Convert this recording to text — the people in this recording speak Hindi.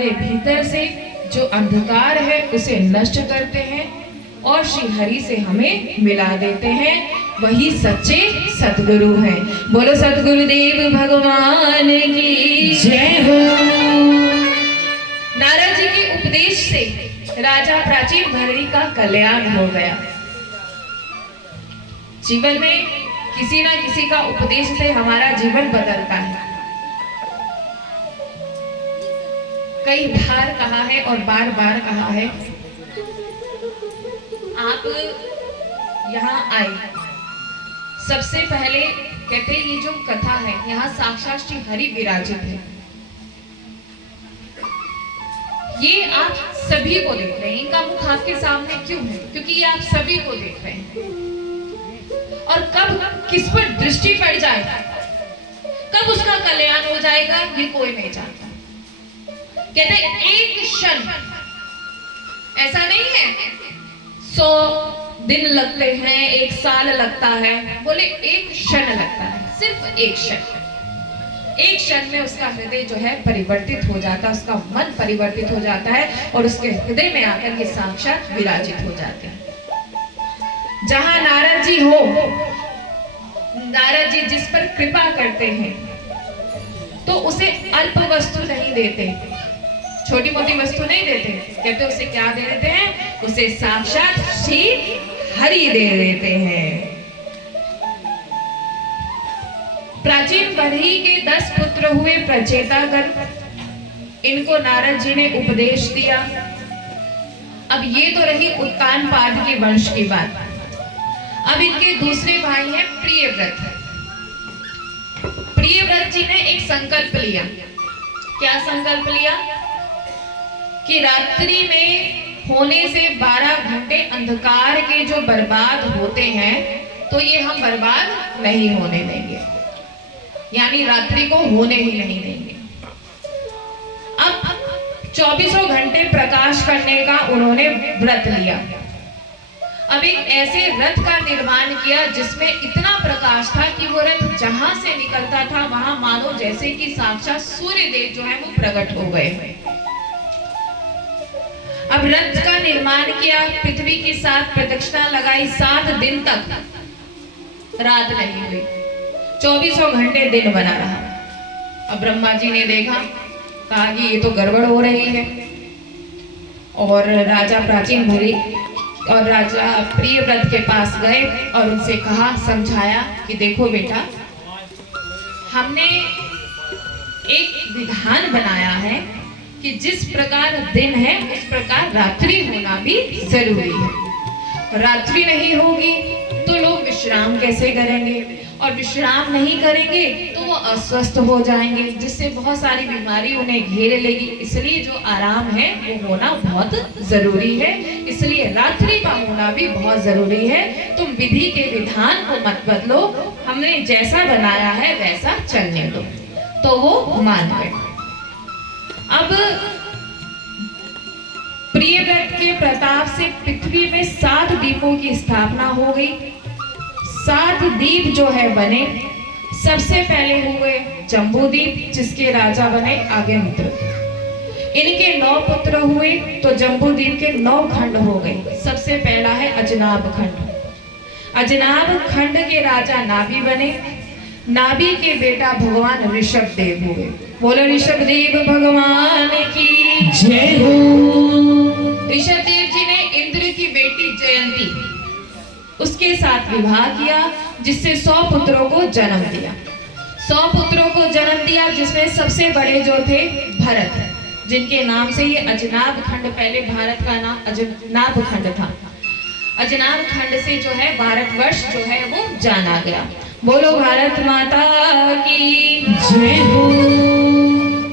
हमारे भीतर से जो अंधकार है उसे नष्ट करते हैं और श्री हरि से हमें मिला देते हैं। वही सच्चे सतगुरु हैं। बोलो सतगुरुदेव भगवान की जय हो। नारद जी के उपदेश से राजा प्राचीन भररी का कल्याण हो गया। जीवन में किसी ना किसी का उपदेश से हमारा जीवन बदलता है। कई बार कहा है और बार बार कहा है, आप यहाँ आए, सबसे पहले कहते ये जो कथा है यहाँ साक्षात श्री हरि विराजित है। ये आप सभी को देख रहे हैं। इनका मुख आपके सामने क्यों है? क्योंकि ये आप सभी को देख रहे हैं। और कब किस पर दृष्टि पड़ जाए, कब उसका कल्याण हो जाएगा, ये कोई नहीं जानता। कहते एक क्षण, ऐसा नहीं है 100 दिन लगते हैं, 1 साल लगता है, बोले एक क्षण लगता है, सिर्फ एक क्षण। एक क्षण में उसका हृदय जो है परिवर्तित हो जाता है, उसका मन परिवर्तित हो जाता है और उसके हृदय में आकर के साक्षात विराजित हो जाते हैं। जहां नारद जी हो, नारद जी जिस पर कृपा करते हैं तो उसे अल्प वस्तु नहीं देते, छोटी मोटी वस्तु नहीं देते। कहते उसे क्या दे देते हैं? उसे साक्षात श्री हरि दे देते हैं। प्राचीन भररी के 10 पुत्र हुए प्रचेतागण, इनको नारद जी ने उपदेश दिया। अब ये तो रही उत्तानपाद के वंश की बात। अब इनके दूसरे भाई हैं प्रियव्रत। प्रियव्रत जी ने एक संकल्प लिया। क्या संकल्प लिया? कि रात्रि में होने से 12 घंटे अंधकार के जो बर्बाद होते हैं तो ये हम बर्बाद नहीं होने देंगे, यानी रात्रि को होने ही नहीं देंगे। अब 24 घंटे प्रकाश करने का उन्होंने व्रत लिया। अब एक ऐसे रथ का निर्माण किया जिसमें इतना प्रकाश था कि वो रथ जहां से निकलता था वहां मानो जैसे कि साक्षात सूर्य देव जो है वो प्रकट हो गए। अब रथ का निर्माण किया, पृथ्वी की 7 प्रदक्षिणा लगाई, 7 दिन तक रात नहीं हुई, 24 घंटे दिन बना रहा। अब ब्रह्मा जी ने देखा, कहा कि ये तो गड़बड़ हो रही है। और राजा प्राचीन भररी और राजा प्रियव्रत के पास गए और उनसे कहा, समझाया कि देखो बेटा, हमने एक विधान बनाया है कि जिस प्रकार दिन है उस प्रकार रात्रि होना भी जरूरी है। रात्रि नहीं होगी तो लोग विश्राम कैसे करेंगे, और विश्राम नहीं करेंगे तो वो अस्वस्थ हो जाएंगे, जिससे बहुत सारी बीमारी उन्हें घेर लेगी। इसलिए जो आराम है वो होना बहुत जरूरी है, इसलिए रात्रि का होना भी बहुत जरूरी है। तुम विधि के विधान को मत बदलो, हमने जैसा बनाया है वैसा चलने दो। तो वो मान गए। अब प्रियव्रत के प्रताप से पृथ्वी में 7 दीपों की स्थापना हो गई। 7 दीप जो है बने। सबसे पहले हुए जम्बूदीप, जिसके राजा बने आर्यमित्र। इनके 9 पुत्र हुए तो जम्बूदीप के 9 खंड हो गए। सबसे पहला है अजनाब खंड। अजनाब खंड के राजा नाभि बने। नाभि के बेटा भगवान ऋषभ देव हुए। बोलो ऋषभ देव भगवान की जय हो। ऋषभ देव जी ने इंद्र की बेटी जयंती, उसके साथ विवाह किया, जिससे 100 पुत्रों को जन्म दिया। 100 पुत्रों को जन्म दिया, जिसमें सबसे बड़े जो थे भरत, जिनके नाम से ये अजनाब खंड, पहले भारत का नाम अजनाब खंड था। अजनाब खंड से जो है भारतवर्ष जो है वो जाना गया। बोलो भारत माता की जय हो।